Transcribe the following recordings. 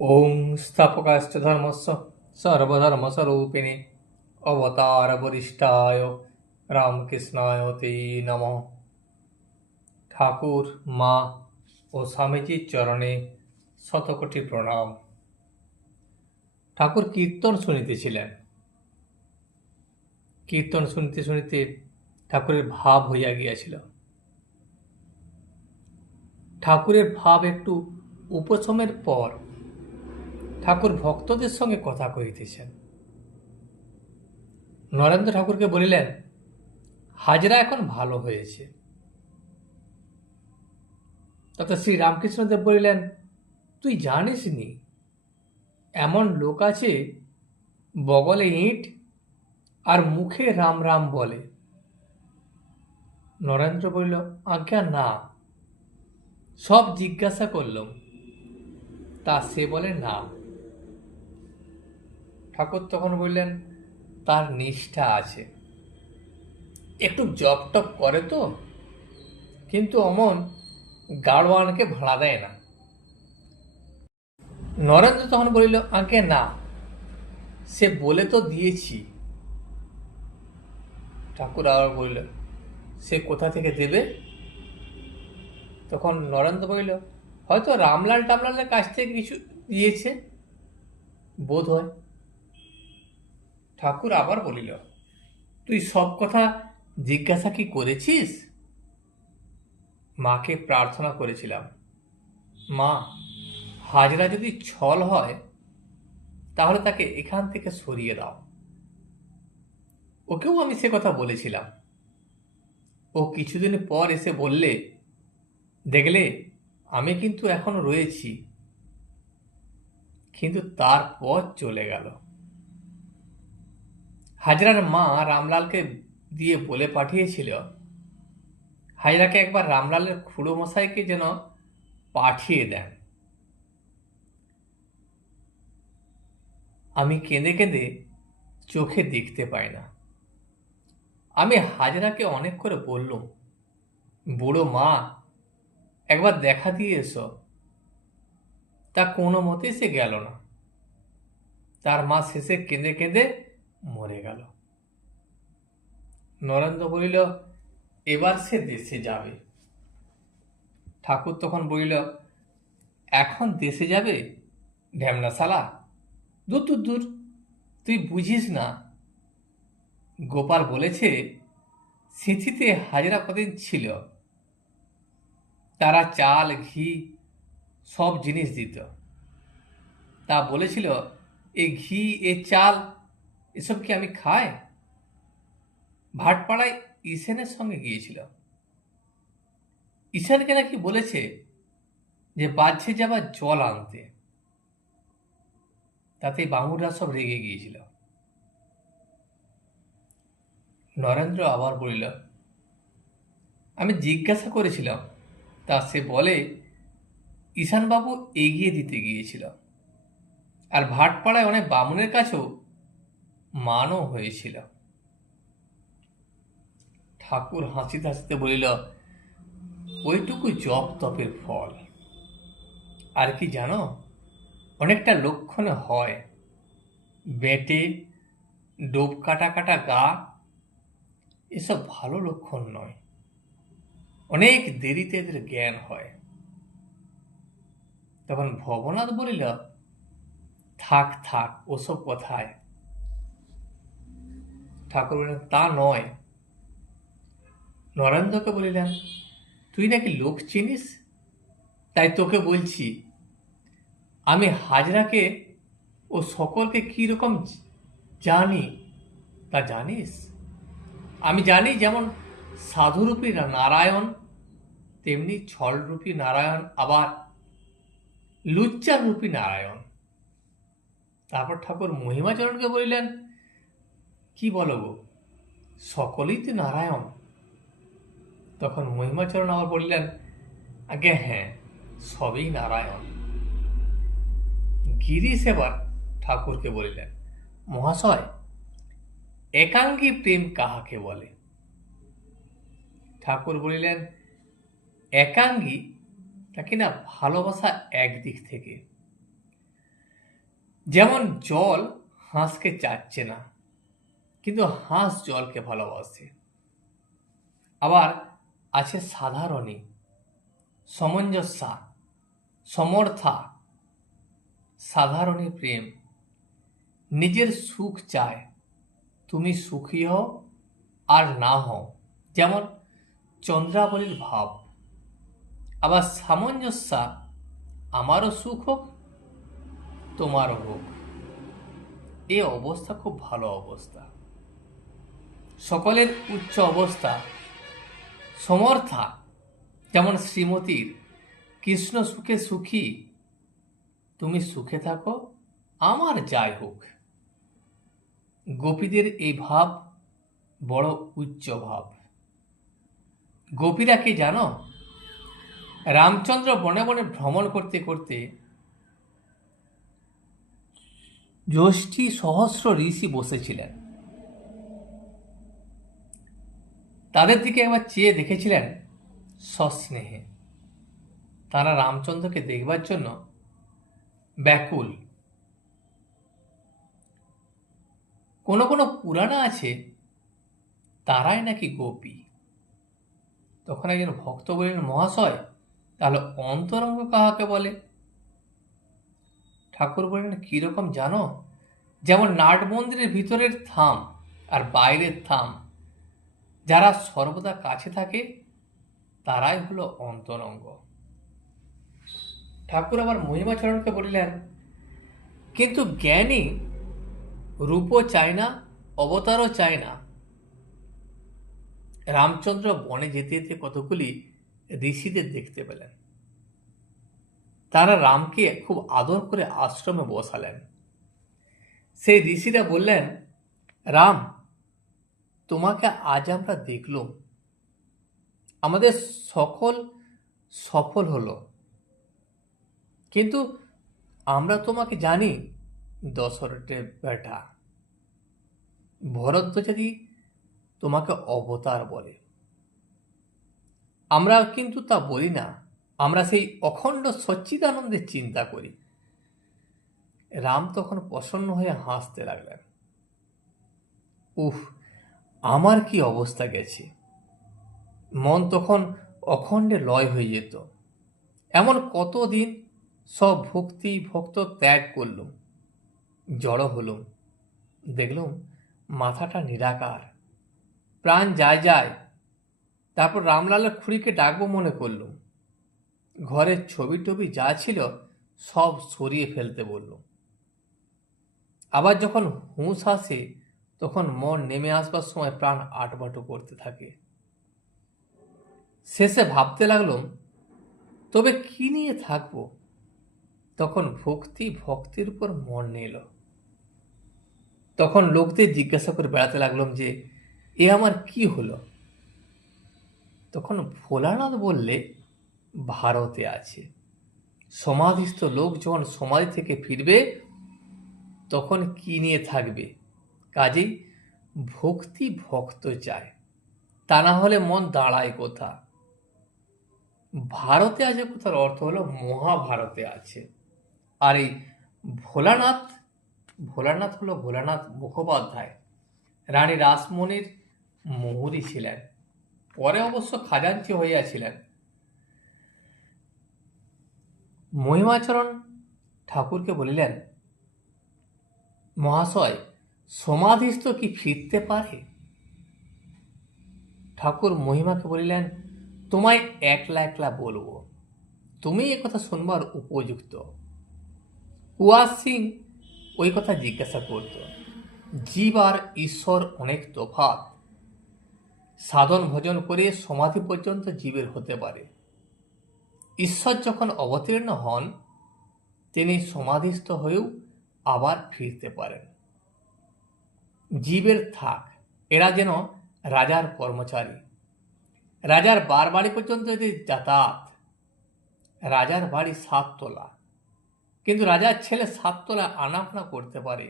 ওং স্থাপকাশ্চ ধর্মস্য সর্বধর্মস্বরূপিণে অবতারবরিষ্ঠায় রামকৃষ্ণায় তে নমঃ। ঠাকুর, মা ও স্বামীজির চরণে শতকোটি প্রণাম। ঠাকুর কীর্তন শুনিতেছিলেন। কীর্তন শুনিতে শুনিতে ঠাকুরের ভাব হইয়া গিয়াছিল। ঠাকুরের ভাব একটু উপশমের পর ঠাকুর ভক্তদের সঙ্গে কথা কহিতেছেন। নরেন্দ্র ঠাকুরকে বলিলেন, হাজরা এখন ভালো হয়েছে। তথা শ্রী রামকৃষ্ণদেব বলিলেন, তুই জানিস নি এমন লোক আছে বগলে ইঁট আর মুখে রাম রাম বলে। নরেন্দ্র বলিল, আজ্ঞা না, সব জিজ্ঞাসা করলাম, তা সে বলে না। ঠাকুর তখন বললেন, তার নিষ্ঠা আছে, একটু জপ টপ করে তো, কিন্তু অমন গাড়োয়ানকে ভাড়া দেয় না। নরেন্দ্র তখন বলিল, আজ্ঞে না, সে বলে তো দিয়েছি। ঠাকুর আবার বলিল, সে কোথা থেকে দেবে? তখন নরেন্দ্র বলিল, হয়তো রামলাল টামলালের কাছ থেকে কিছু দিয়েছে বোধ হয়। ঠাকুর আবার বলিল, তুই সব কথা জিজ্ঞাসা কি করেছিস? মাকে প্রার্থনা করেছিলাম, মা, হাজরা যদি ছল হয় তাহলে তাকে এখান থেকে সরিয়ে দাও। ওকেও আমি সে কথা বলেছিলাম। ও কিছুদিন পর এসে বললে, দেখলে আমি কিন্তু এখনো রয়েছি, কিন্তু তারপর চলে গেল। হাজরার মা রামলালকে দিয়ে বলে পাঠিয়েছিল হাজরাকে একবার রামলালের খুড়ো মশাইকে যেন পাঠিয়ে দেন। আমি কেঁদে কেঁদে চোখে দেখতে পাই না। আমি হাজরাকে অনেক করে বললুম, বুড়ো মা, একবার দেখা দিয়ে এসো। তা কোনো মতেই সে গেল না। তার মা শেষে কেঁদে কেঁদে মরে গেল। নরেন্দ্র বলিল, এবার সে দেশে যাবে। ঠাকুর তখন বলিল, এখন দেশে যাবে ঢ্যামনা শালা? দূর দূর দূর, তুই বুঝিস না। গোপাল বলেছে সিঁথিতে হাজরা কদিন ছিল, তারা চাল ঘি সব জিনিস দিত। তা বলেছিল, এ ঘি এ চাল এসব কি আমি খাই? ভাটপাড়ায় ঈশানের সঙ্গে গিয়েছিল। ঈশানকে নাকি বলেছে যে বাহ্যে যাবার জল আনতে। তাতে বামুররা সব রেগে গিয়েছিল। নরেন্দ্র আবার বলিল, আমি জিজ্ঞাসা করেছিলাম, তা সে বলে ঈশানবাবু এগিয়ে দিতে গিয়েছিল, আর ভাটপাড়ায় অনেক বামুনের কাছেও মানও হয়েছিল। ঠাকুর হাসিতে হাসিতে বলিল, ওইটুকু জপ তপের ফল। আর কি জানো, অনেকটা লক্ষণে হয়। বেঁটে ডোব কাটা কাটা গা, এসব ভালো লক্ষণ নয়। অনেক দেরিতে এদের জ্ঞান হয়। তখন ভবনাথ বলিল, থাক থাক ওসব কথায়। ঠাকুর বললেন, তা নয়। নরেন্দ্রকে বলিলেন, তুই নাকি লোক চিনিস, তাই তোকে বলছি, আমি হাজরাকে ও সকলকে কি রকম জানি তা জানিস? আমি জানি যেমন সাধুরূপী নারায়ণ, তেমনি ছলরূপী নারায়ণ, আবার লুচ্চারূপী নারায়ণ। তারপর ঠাকুর মহিমাচরণকে বলিলেন, কি বলো গো, সকলেই তো নারায়ণ? তখন মহিমাচরণ আবার বললেন, আজ্ঞে হ্যাঁ, সবই নারায়ণ। গিরিশ এবার ঠাকুরকে বলিলেন, মহাশয়, একাঙ্গী প্রেম কাহাকে বলে? ঠাকুর বলিলেন, একাঙ্গী তা কিনা ভালোবাসা একদিক থেকে, যেমন জল হাঁসকে চাচ্ছে না, কিন্তু হাঁস জলকে ভালোবাসে। আবার আছে সাধারণী, সমঞ্জস্যা, সমর্থা। সাধারণী প্রেম, নিজের সুখ চায়, তুমি সুখী হও আর না হও, যেমন চন্দ্রাবলীর ভাব। আবার সামঞ্জস্যা, আমারও সুখ হোক তোমারও হোক। এই অবস্থা খুব ভালো অবস্থা, সকলের উচ্চ অবস্থা। সমর্থা, যেমন শ্রীমতীর, কৃষ্ণ সুখে সুখী, তুমি সুখে থাকো আমার যাই হোক। গোপীদের এই ভাব বড় উচ্চ ভাব। গোপীরা কি জানো, রামচন্দ্র বনে বনে ভ্রমণ করতে করতে যষ্টি সহস্র ঋষি বসেছিলেন। তাদের দিকে একবার চেয়ে দেখেছিলেন সস্নেহে। তারা রামচন্দ্রকে দেখবার জন্য ব্যাকুল। কোনো কোনো পুরাণে আছে তারাই নাকি গোপী। তখন একজন ভক্ত বললেন, মহাশয় তাহলে অন্তরঙ্গ কাহাকে বলে? ঠাকুর বললেন, কিরকম জানো? যেমন নাট মন্দিরের ভিতরের থাম আর বাইরের থাম, যারা সর্বদা কাছে থাকে তারাই হলো অন্তরঙ্গ। ঠাকুর আবার মহিমাচরণকে বলিলেন, কিন্তু জ্ঞানী রূপও চায় না, অবতারও চায় না। রামচন্দ্র বনে যেতে যেতে কতগুলি ঋষিদের দেখতে পেলেন। তারা রামকে খুব আদর করে আশ্রমে বসালেন। সেই ঋষিরা বললেন, রাম, তোমাকে আজ আমরা দেখলুম, আমাদের সকল সফল হলো, কিন্তু আমরা তোমাকে জানি দশরথের বেটা। ভরদ্বাজাদি তোমাকে অবতার বলে, আমরা কিন্তু তা বলি না, আমরা সেই অখণ্ড সচ্চিদানন্দের চিন্তা করি। রাম তখন প্রসন্ন হয়ে হাসতে লাগলেন। উফ, আমার কি অবস্থা গেছে! মন তখন অখণ্ডে লয় হয়ে যেত। এমন কতদিন সব ভক্তি ভক্ত ত্যাগ করলুম, জড়ো হলুম, দেখলুম মাথাটা নিরাকার, প্রাণ যায় যায়। তারপর রামলালের খুড়িকে ডাকবো মনে করলুম, ঘরের ছবি টবি যা ছিল সব সরিয়ে ফেলতে বললুম। আবার যখন হুঁশ আসে তখন মন নেমে আসবার সময় প্রাণ আটবাটো করতে থাকে। শেষে ভাবতে লাগলাম, তবে কি নিয়ে থাকবো? তখন ভক্তি ভক্তির উপর মন নিল। তখন লোকদের জিজ্ঞাসা করে বেড়াতে লাগলাম যে এ আমার কি হলো? তখন ভোলানাথ বললে, ভারতে আছে। সমাধিস্থ লোক যখন সমাধি থেকে ফিরবে তখন কি নিয়ে থাকবে? কাজেই ভক্তি ভক্ত চায়, তা না হলে মন দাঁড়ায় কোথা? ভারতে আছে কোথার অর্থ হলো মহাভারতে আছে। আর এই ভোলানাথ, ভোলানাথ হলো ভোলানাথ মুখোপাধ্যায়, রানী রাসমণির মুহুরী ছিলেন, পরে অবশ্য খাজাঞ্চি হইয়াছিলেন। মহিমাচরণ ঠাকুরকে বলিলেন, মহাশয় সমাধিস্থ কি ফিরতে পারে? ঠাকুর মহিমাকে বলিলেন, তোমায় একলা একলা বলবো, তুমি এ কথা শুনবার উপযুক্ত। কুয়ার সিং ওই কথা জিজ্ঞাসা করত। জীব আর ঈশ্বর অনেক তফাৎ। সাধন ভজন করে সমাধি পর্যন্ত জীবের হতে পারে। ঈশ্বর যখন অবতীর্ণ হন তিনি সমাধিস্থ হয়েও আবার ফিরতে পারেন। জীবের থাক, এরা যেন রাজার কর্মচারী। রাজার বাড়ি পর্যন্ত যদি যাতায়াত, রাজার বাড়ি 7 তলা, কিন্তু রাজার ছেলে 7 তলা আনাফনা করতে পারে,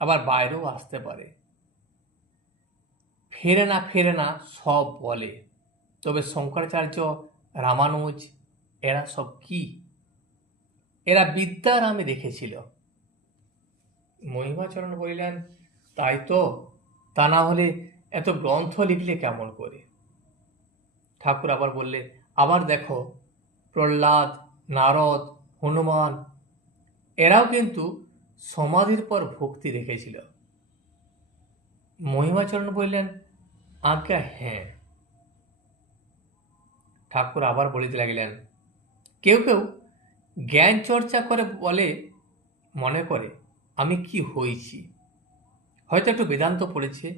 আবার বাইরেও আসতে পারে। ফেরে না সব বলে, তবে শঙ্করাচার্য, রামানুজ এরা সব কি? এরা বিদ্যার আমি দেখেছিল, মহিমাচরণ বলিলেন, তাই তো, তা না হলে এত গ্রন্থ লিখলে কেমন করে? ঠাকুর আবার বললে, আবার দেখো, প্রহ্লাদ, নারদ, হনুমান এরাও কিন্তু সমাধির পর ভক্তি রেখেছিল। মহিমাচরণ বললেন, আজ্ঞা হ্যাঁ। ঠাকুর আবার বলিতে লাগিলেন, কেউ কেউ জ্ঞান চর্চা করে বলে, মনে করে আমি কি হয়েছি, হয়তো একটু বেদান্ত পড়েছে,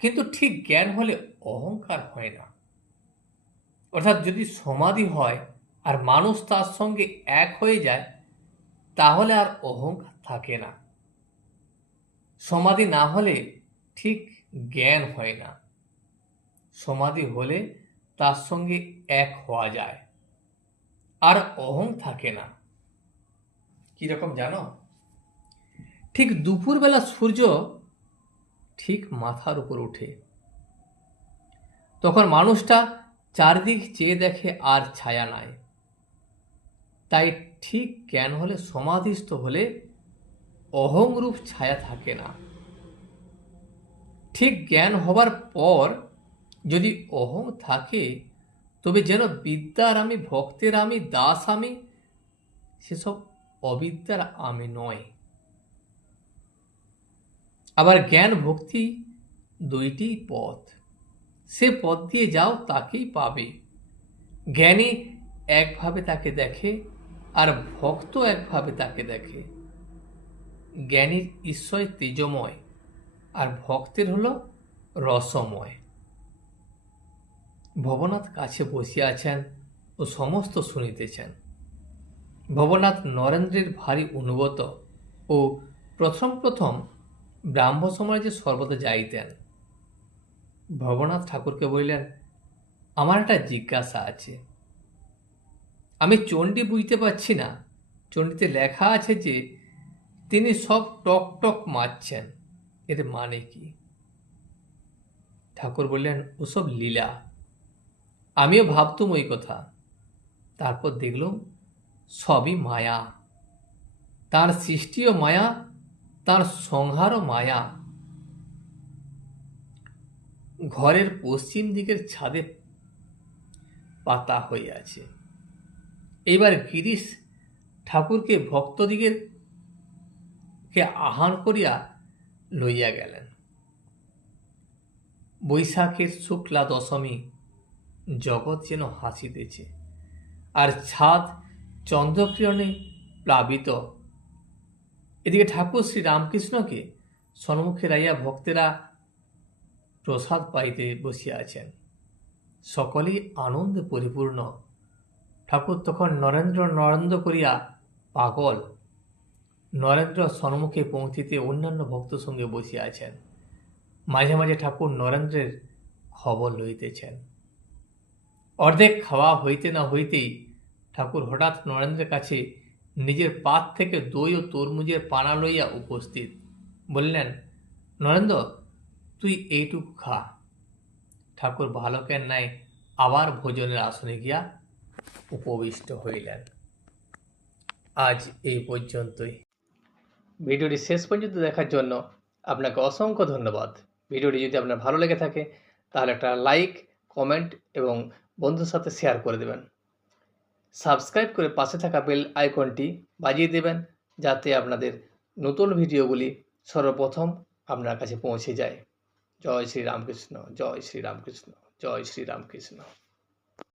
কিন্তু ঠিক জ্ঞান হলে অহংকার হয় না। অর্থাৎ যদি সমাধি হয় আর মানুষ তার সঙ্গে এক হয়ে যায়, তাহলে আর অহংকার থাকে না। সমাধি না হলে ঠিক জ্ঞান হয় না। সমাধি হলে তার সঙ্গে এক হওয়া যায়, আর অহং থাকে না। কিরকম জানো? ঠিক দুপুরবেলা সূর্য ঠিক মাথার উপর ওঠে, তখন মানুষটা চারদিক চেয়ে দেখে আর ছায়া নাই। তাই ঠিক জ্ঞান হলে, সমাধিস্থ হলে অহংরূপ ছায়া থাকে না। ঠিক জ্ঞান হবার পর যদি অহং থাকে, তবে যেন বিদ্যার আমি, ভক্তের আমি, দাস আমি, সেসব অবিদ্যার আমি নয়। আবার জ্ঞান ভক্তি দুইটি পথ, সে পথ দিয়ে যাও তাকেই পাবে। জ্ঞানী একভাবে তাকে দেখে, আর ভক্ত একভাবে তাকে দেখে। জ্ঞানীর ঈশ্বর তেজময়, আর ভক্তের হলো রসময়। ভবনাথ কাছে বসিয়া আছেন ও সমস্ত শুনিতেছেন। ভবনাথ নরেন্দ্রের ভারী অনুগত ও প্রথম প্রথম ব্রাহ্ম সমাজে সর্বদা যাইতেন। ভবনাথ ঠাকুরকে বললেন, আমার একটা জিজ্ঞাসা আছে। আমি চণ্ডী বুঝতে পারছি না। চণ্ডীতে লেখা আছে যে তিনি সব টক টক মারছেন, এর মানে কি? ঠাকুর বললেন, ওসব লীলা। আমিও ভাবতুম ওই কথা, তারপর দেখলুম সবই মায়া। তার সৃষ্টিও মায়া, তার সংহারও মায়া। ঘরের পশ্চিম দিকের ছাদে পাতা হয়ে আছে। এবার গিরিশ ঠাকুরকে ভক্তদিগের কে আহার করিয়া লইয়া গেলেন। বৈশাখের শুক্লা দশমী, জগৎ যেন হাসিতেছে, আর ছাদ চন্দ্রকিরণে প্লাবিত। এদিকে ঠাকুর শ্রী রামকৃষ্ণকে সন্মুখে রাইয়া ভক্তেরা প্রসাদ পাইতে বসিয়া আছেন। সকলেই আনন্দে পরিপূর্ণ। ঠাকুর তখন নরেন্দ্র নরেন্দ্র করিয়া পাগল। নরেন্দ্র সন্মুখে পৌঁছিতে অন্যান্য ভক্ত সঙ্গে বসিয়া আছেন। মাঝে মাঝে ঠাকুর নরেন্দ্রের খবর লইতেছেন। অর্ধেক খাওয়া হইতে না হইতেই ঠাকুর হঠাৎ নরেন্দ্রের কাছে নিজের পাত থেকে দই ও তরমুজের পানা লইয়া উপস্থিত। বললেন, নরেন্দ্র, তুই এইটুকু খা। ঠাকুর বালকের ন্যায় আবার ভোজনের আসনে গিয়া উপবিষ্ট হইলেন। আজ এই পর্যন্তই। ভিডিওটি শেষ পর্যন্ত দেখার জন্য আপনাকে অসংখ্য ধন্যবাদ। ভিডিওটি যদি আপনার ভালো লেগে থাকে তাহলে একটা লাইক, কমেন্ট এবং বন্ধুর সাথে শেয়ার করে দেবেন। সাবস্ক্রাইব করে পাশে থাকা বেল আইকনটি বাজিয়ে দেবেন, যাতে আপনাদের নতুন ভিডিওগুলি সর্বপ্রথম আপনার কাছে পৌঁছে যায়। জয় শ্রী রামকৃষ্ণ, জয় শ্রী রামকৃষ্ণ, জয় শ্রী রামকৃষ্ণ।